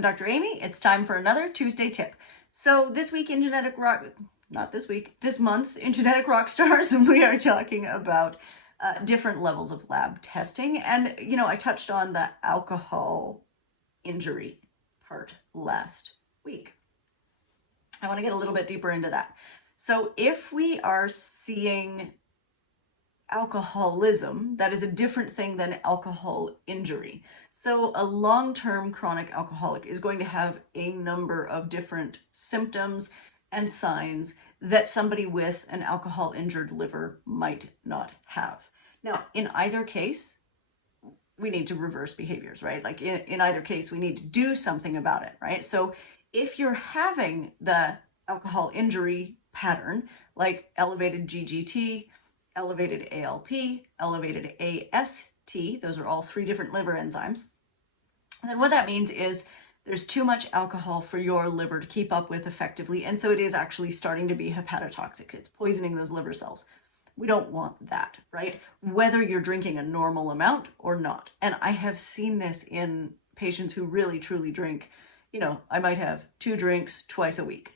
I'm Dr. Amy. It's time for another Tuesday tip. So this week in Genetic Rock, not this week, this month in Genetic Rockstars, we are talking about different levels of lab testing. And, you know, I touched on the alcohol injury part last week. I want to get a little bit deeper into that. So if we are seeing alcoholism, that is a different thing than alcohol injury. So a long-term chronic alcoholic is going to have a number of different symptoms and signs that somebody with an alcohol injured liver might not have. Now, in either case, we need to reverse behaviors, right? Like in either case, we need to do something about it, right? So if you're having the alcohol injury pattern, like elevated GGT, elevated ALP, elevated AST, those are all three different liver enzymes. And then what that means is there's too much alcohol for your liver to keep up with effectively, and so it is actually starting to be hepatotoxic. It's poisoning those liver cells. We don't want that, right? Whether you're drinking a normal amount or not. And I have seen this in patients who really truly drink, you know, I might have 2 drinks twice a week.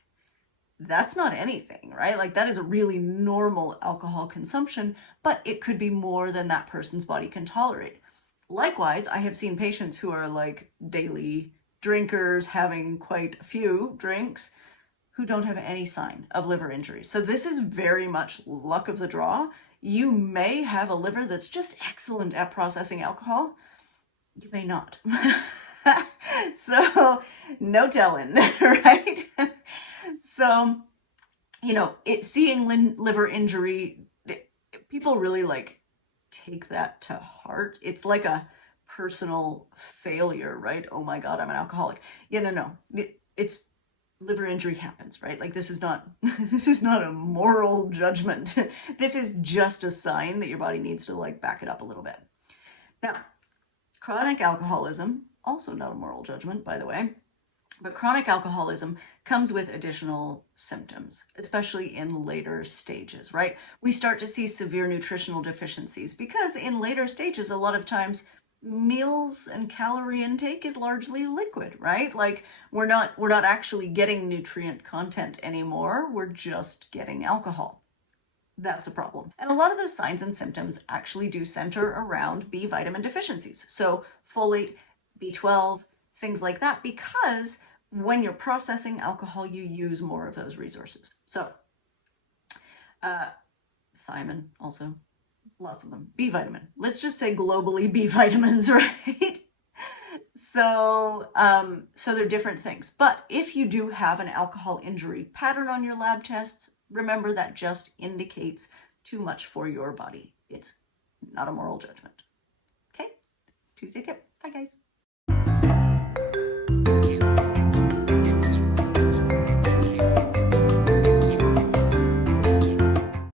That's not anything, right? Like that is a really normal alcohol consumption, but it could be more than that person's body can tolerate. Likewise, I have seen patients who are like daily drinkers, having quite a few drinks, who don't have any sign of liver injury. So this is very much luck of the draw. You may have a liver that's just excellent at processing alcohol. You may not. So no telling, right? So, you know, seeing liver injury, people really like take that to heart. It's like a personal failure, right? Oh my God, I'm an alcoholic. Yeah, no. It's liver injury happens, right? Like this is not a moral judgment. This is just a sign that your body needs to like back it up a little bit. Now, chronic alcoholism, also not a moral judgment, by the way, but chronic alcoholism comes with additional symptoms, especially in later stages, right? We start to see severe nutritional deficiencies because in later stages, a lot of times meals and calorie intake is largely liquid, right? Like we're not actually getting nutrient content anymore. We're just getting alcohol. That's a problem. And a lot of those signs and symptoms actually do center around B vitamin deficiencies. So folate, B12, things like that, because when you're processing alcohol, you use more of those resources. So thiamine also, lots of them. B vitamin, let's just say globally B vitamins, right? So they're different things. But if you do have an alcohol injury pattern on your lab tests, remember that just indicates too much for your body. It's not a moral judgment. Okay, Tuesday tip. Bye, guys.